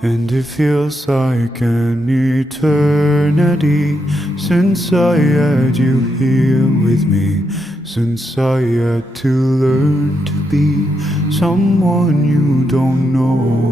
And it feels like an eternity since I had you here with me, since I had to learn to be someone you don't know.